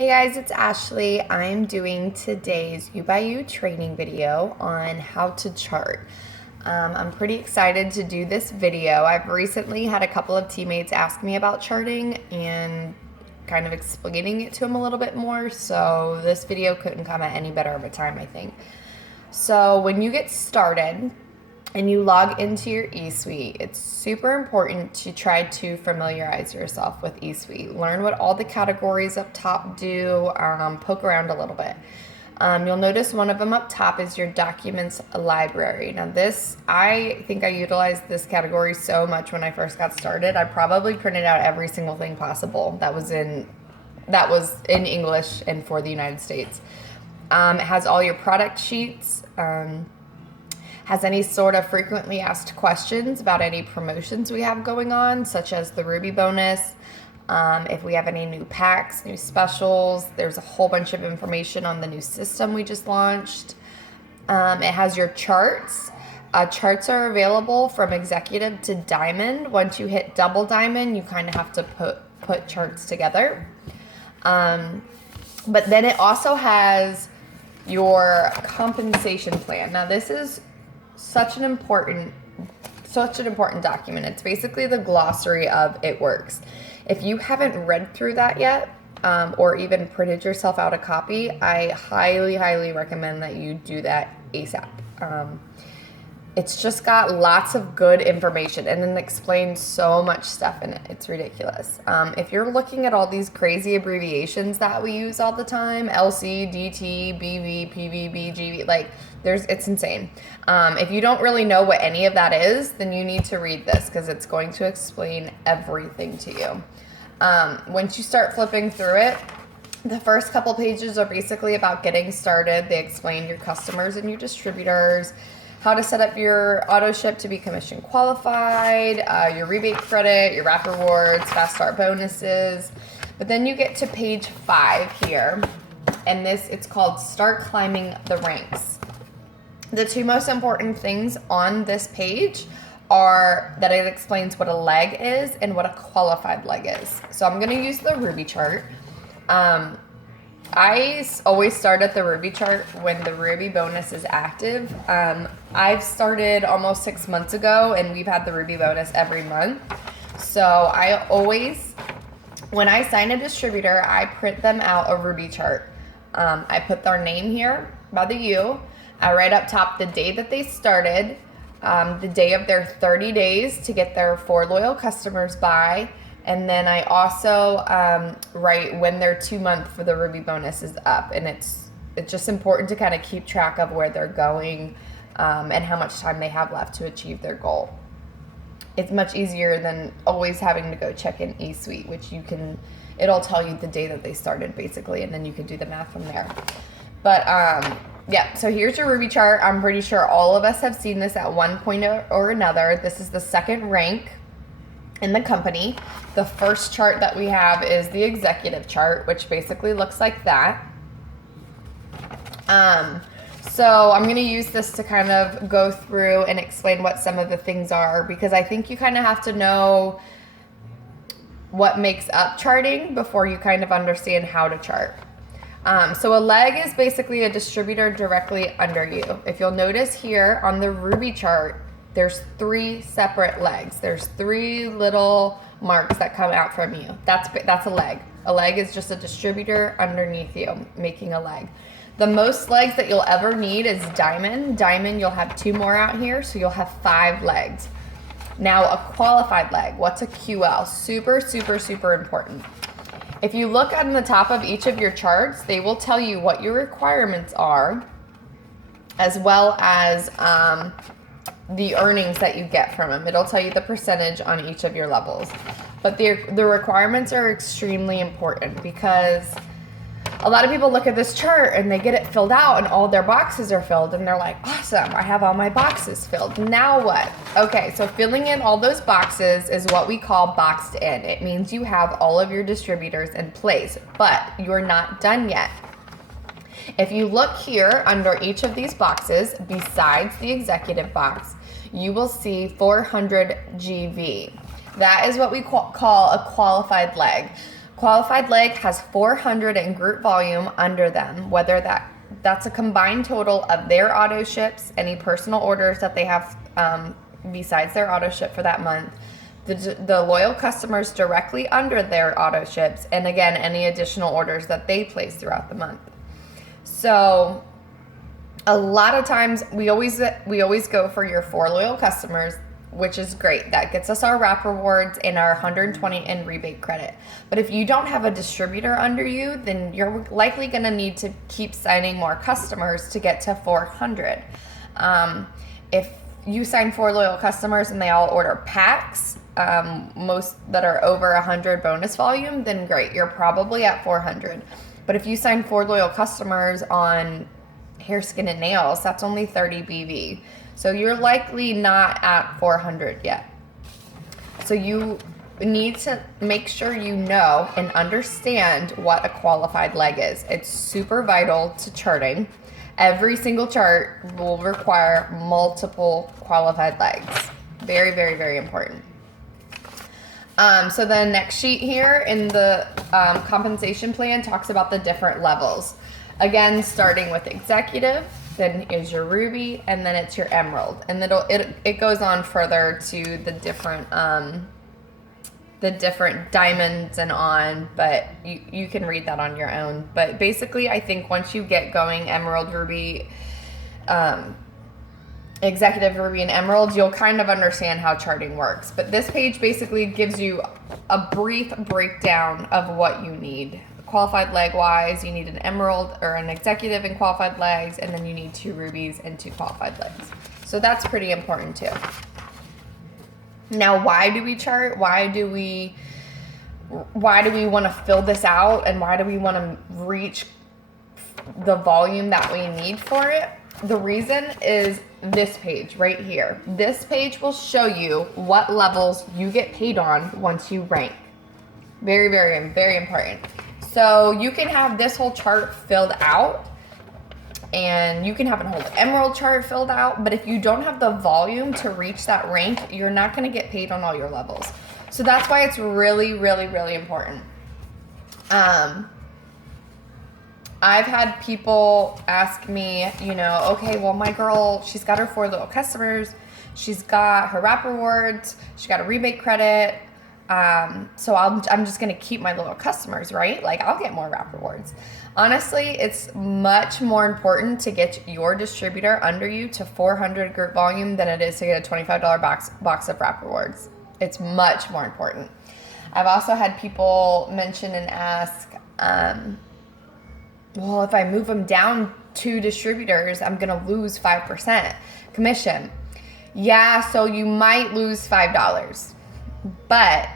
Hey guys, it's Ashley. I'm doing today's U by U training video on how to chart. I'm pretty excited to do this video. I've recently had a couple of teammates ask me about charting and kind of explaining it to them a little bit more, so this video couldn't come at any better of a time, I think. So when you get started and you log into your eSuite, it's super important to try to familiarize yourself with eSuite. Learn what all the categories up top do, poke around a little bit. You'll notice one of them up top is your documents library. Now this, I think I utilized this category so much when I first got started. I probably printed out every single thing possible that was in English and for the United States. It has all your product sheets, has any sort of frequently asked questions about any promotions we have going on, such as the Ruby bonus, if we have any new packs, new specials. There's a whole bunch of information on the new system we just launched. It has your charts. Charts are available from executive to diamond. Once you hit double diamond, you kind of have to put charts together. But then it also has your compensation plan. Now this is such an important document. It's basically the glossary of It Works. If you haven't read through that yet, or even printed yourself out a copy, I highly recommend that you do that ASAP. It's just got lots of good information and it explains so much stuff in it. It's ridiculous. If you're looking at all these crazy abbreviations that we use all the time, LC, DT, BV, PV, BG, it's insane. If you don't really know what any of that is, then you need to read this because it's going to explain everything to you. Once you start flipping through it, the first couple pages are basically about getting started. They explain your customers and your distributors, how to set up your auto ship to be commission qualified, your rebate credit, your wrap rewards, fast start bonuses. But then you get to page 5 here, and it's called Start Climbing the Ranks. The two most important things on this page are that it explains what a leg is and what a qualified leg is. So I'm going to use the Ruby chart. I always start at the Ruby chart when the Ruby bonus is active. I've started almost 6 months ago and we've had the Ruby bonus every month. So I always, when I sign a distributor, I print them out a Ruby chart. I put their name here by the U. I write up top the day that they started, the day of their 30 days to get their 4 loyal customers by. And then I also write when their 2-month for the Ruby bonus is up. And it's just important to kind of keep track of where they're going and how much time they have left to achieve their goal. It's much easier than always having to go check in eSuite, which it'll tell you the day that they started basically, and then you can do the math from there. But yeah, so here's your Ruby chart. I'm pretty sure all of us have seen this at one point or another. This is the second rank in the company. The first chart that we have is the executive chart, which basically looks like that. So I'm going to use this to kind of go through and explain what some of the things are, because I think you kind of have to know what makes up charting before you kind of understand how to chart. So a leg is basically a distributor directly under you. If you'll notice here on the Ruby chart, there's 3 separate legs. There's 3 little marks that come out from you. That's a leg. A leg is just a distributor underneath you, making a leg. The most legs that you'll ever need is diamond. Diamond, you'll have 2 more out here, so you'll have 5 legs. Now a qualified leg, what's a QL? Super important. If you look on the top of each of your charts, they will tell you what your requirements are, as well as the earnings that you get from them. It'll tell you the percentage on each of your levels. But the requirements are extremely important because a lot of people look at this chart and they get it filled out and all their boxes are filled and they're like, awesome, I have all my boxes filled. Now what? Okay, so filling in all those boxes is what we call boxed in. It means you have all of your distributors in place, but you're not done yet. If you look here under each of these boxes, besides the executive box, you will see 400 GV. That is what we call a qualified leg. Qualified leg has 400 in group volume under them, whether that's a combined total of their auto ships, any personal orders that they have besides their auto ship for that month, the loyal customers directly under their auto ships, and again, any additional orders that they place throughout the month. So a lot of times we always go for your 4 loyal customers, which is great. That gets us our wrap rewards and our 120 in rebate credit. But if you don't have a distributor under you, then you're likely going to need to keep signing more customers to get to 400. If you sign 4 loyal customers and they all order packs, most that are over 100 bonus volume, then great, you're probably at 400. But if you sign 4 loyal customers on hair, skin, and nails, that's only 30 BV. So you're likely not at 400 yet. So you need to make sure you know and understand what a qualified leg is. It's super vital to charting. Every single chart will require multiple qualified legs. Very, very, very important. So the next sheet here in the compensation plan talks about the different levels. Again, starting with executive, then is your ruby, and then it's your emerald, and it goes on further to the different diamonds and on, but you can read that on your own. But basically, I think once you get going, emerald, ruby, executive, ruby, and emerald, you'll kind of understand how charting works. But this page basically gives you a brief breakdown of what you need. Qualified leg wise, you need an emerald or an executive and qualified legs, and then you need 2 rubies and 2 qualified legs. So that's pretty important too. Now, why do we chart? Why do we want to fill this out, and why do we want to reach the volume that we need for it? The reason is this page right here. This page will show you what levels you get paid on once you rank. Very, very, very important. So you can have this whole chart filled out, and you can have a whole emerald chart filled out, but if you don't have the volume to reach that rank, you're not going to get paid on all your levels. So that's why it's really, really, really important. I've had people ask me, okay, well, my girl, she's got her 4 little customers, she's got her wrap rewards, she got a rebate credit, so I'm just going to keep my little customers, right? Like, I'll get more wrap rewards. Honestly, it's much more important to get your distributor under you to 400 group volume than it is to get a $25 box of wrap rewards. It's much more important. I've also had people mention and ask, well, if I move them down 2 distributors, I'm going to lose 5% commission. Yeah, so you might lose $5, but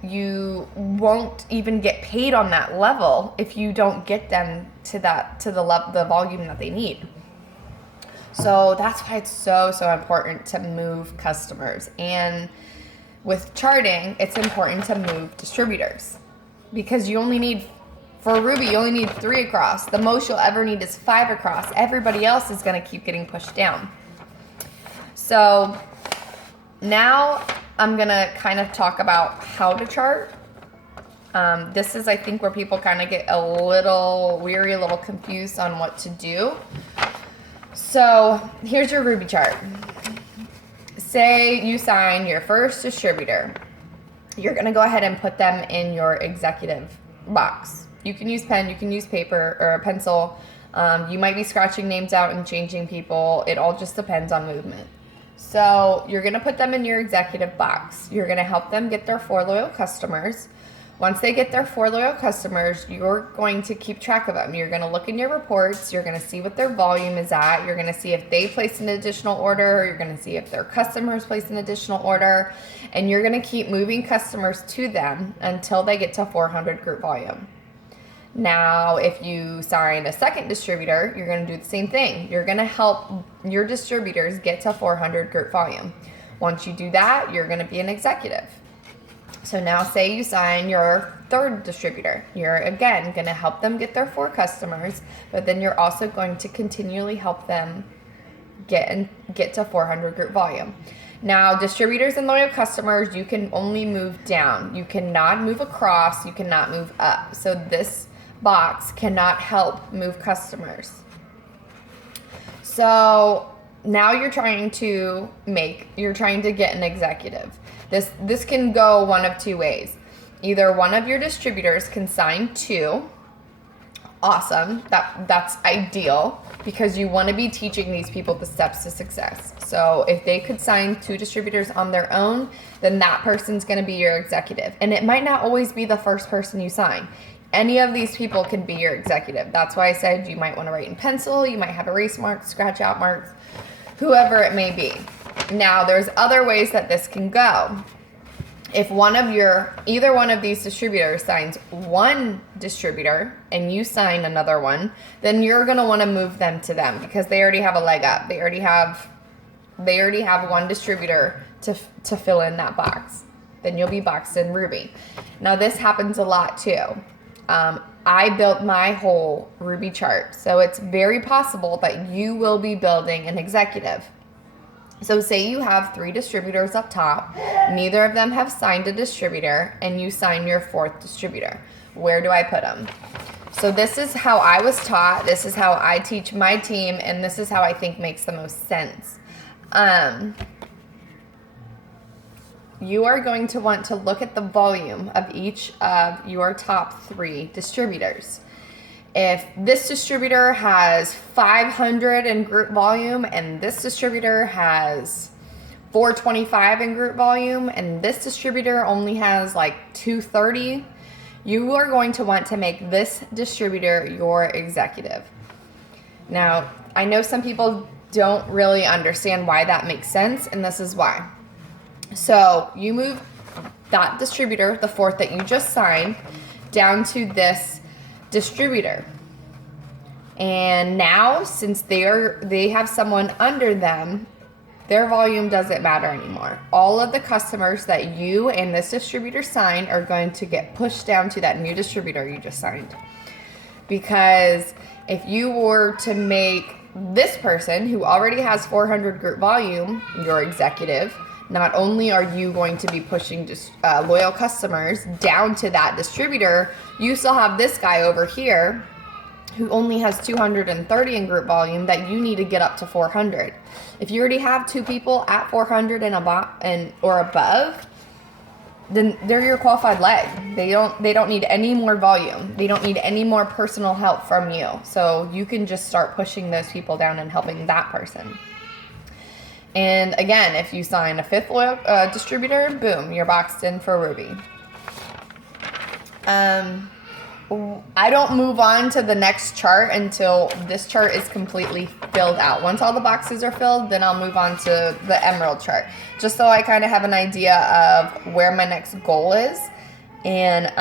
you won't even get paid on that level if you don't get them to the volume that they need. So that's why it's so important to move customers. And with charting, it's important to move distributors, because you only need, for Ruby, you only need 3 across. The most you'll ever need is 5 across. Everybody else is going to keep getting pushed down. So now I'm going to kind of talk about how to chart. This is, I think, where people kind of get a little weary, a little confused on what to do. So here's your Ruby chart. Say you sign your first distributor. You're going to go ahead and put them in your executive box. You can use pen, you can use paper or a pencil. You might be scratching names out and changing people. It all just depends on movement. So you're going to put them in your executive box. You're going to help them get their 4 loyal customers. Once they get their 4 loyal customers, you're going to keep track of them. You're going to look in your reports. You're going to see what their volume is at. You're going to see if they placed an additional order. You're going to see if their customers placed an additional order. And you're going to keep moving customers to them until they get to 400 group volume. Now, if you sign a second distributor, you're going to do the same thing. You're going to help your distributors get to 400 group volume. Once you do that, you're going to be an executive. So now say you sign your third distributor. You're, again, going to help them get their 4 customers, but then you're also going to continually help them get to 400 group volume. Now, distributors and loyal customers, you can only move down. You cannot move across. You cannot move up. So this box cannot help move customers. So now you're trying to get an executive. This can go one of two ways. Either one of your distributors can sign 2. Awesome. That's ideal, because you want to be teaching these people the steps to success. So if they could sign 2 distributors on their own, then that person's going to be your executive. And it might not always be the first person you sign. Any of these people can be your executive. That's why I said you might want to write in pencil. You might have erase marks, scratch out marks, whoever it may be. Now, there's other ways that this can go. If either one of these distributors signs one distributor and you sign another one, then you're going to want to move them to them, because they already have a leg up. They already have one distributor to fill in that box. Then you'll be boxed in Ruby. Now, this happens a lot too. I built my whole Ruby chart, so it's very possible that you will be building an executive. So say you have 3 distributors up top, neither of them have signed a distributor, and you sign your 4th distributor. Where do I put them? So this is how I was taught, this is how I teach my team, and this is how I think makes the most sense. You are going to want to look at the volume of each of your top 3 distributors. If this distributor has 500 in group volume, and this distributor has 425 in group volume, and this distributor only has like 230, you are going to want to make this distributor your executive. Now, I know some people don't really understand why that makes sense, and this is why. So you move that distributor, the 4th that you just signed, down to this distributor. And now, since they have someone under them, their volume doesn't matter anymore. All of the customers that you and this distributor signed are going to get pushed down to that new distributor you just signed. Because if you were to make this person, who already has 400 group volume, your executive, not only are you going to be pushing loyal customers down to that distributor, you still have this guy over here who only has 230 in group volume that you need to get up to 400. If you already have 2 people at 400 or above, then they're your qualified leg. They don't need any more volume. They don't need any more personal help from you. So you can just start pushing those people down and helping that person. And again, if you sign a 5th loyal distributor, boom, you're boxed in for Ruby. I don't move on to the next chart until this chart is completely filled out. Once all the boxes are filled, then I'll move on to the emerald chart, just so I kind of have an idea of where my next goal is and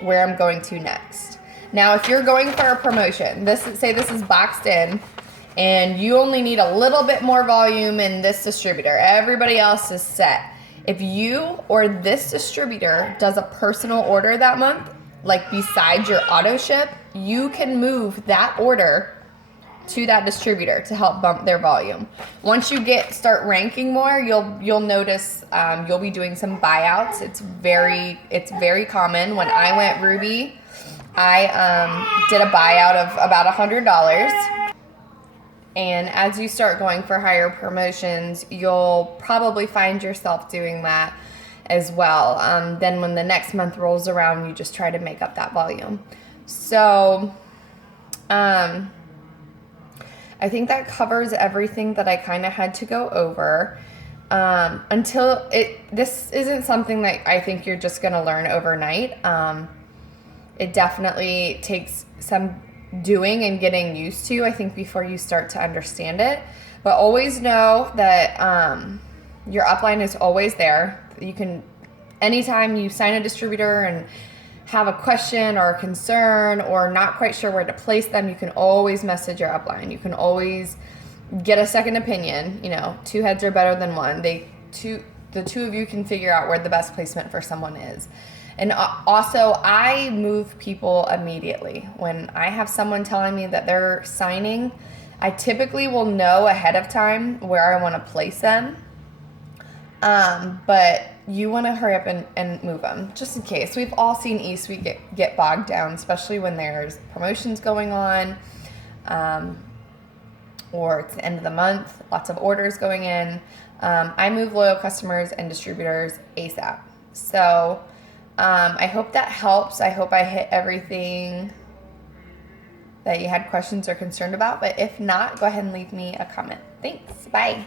where I'm going to next. Now, if you're going for a promotion, say this is boxed in, and you only need a little bit more volume in this distributor. Everybody else is set. If you or this distributor does a personal order that month, like besides your auto ship, you can move that order to that distributor to help bump their volume. Once you start ranking more, you'll notice you'll be doing some buyouts. It's very common. When I went Ruby, I did a buyout of about $100. And as you start going for higher promotions, you'll probably find yourself doing that as well. Then when the next month rolls around, you just try to make up that volume. So I think that covers everything that I kind of had to go over. This isn't something that I think you're just going to learn overnight. It definitely takes some doing and getting used to, I think, before you start to understand it. But always know that your upline is always there. You can, anytime you sign a distributor and have a question or a concern or not quite sure where to place them, you can always message your upline. You can always get a second opinion. 2 heads are better than 1. The 2 of you can figure out where the best placement for someone is. And also, I move people immediately. When I have someone telling me that they're signing, I typically will know ahead of time where I want to place them. But you want to hurry up and move them just in case. We've all seen eSweet get bogged down, especially when there's promotions going on, or it's the end of the month, lots of orders going in. I move loyal customers and distributors ASAP. So I hope that helps. I hope I hit everything that you had questions or concerned about. But if not, go ahead and leave me a comment. Thanks. Bye.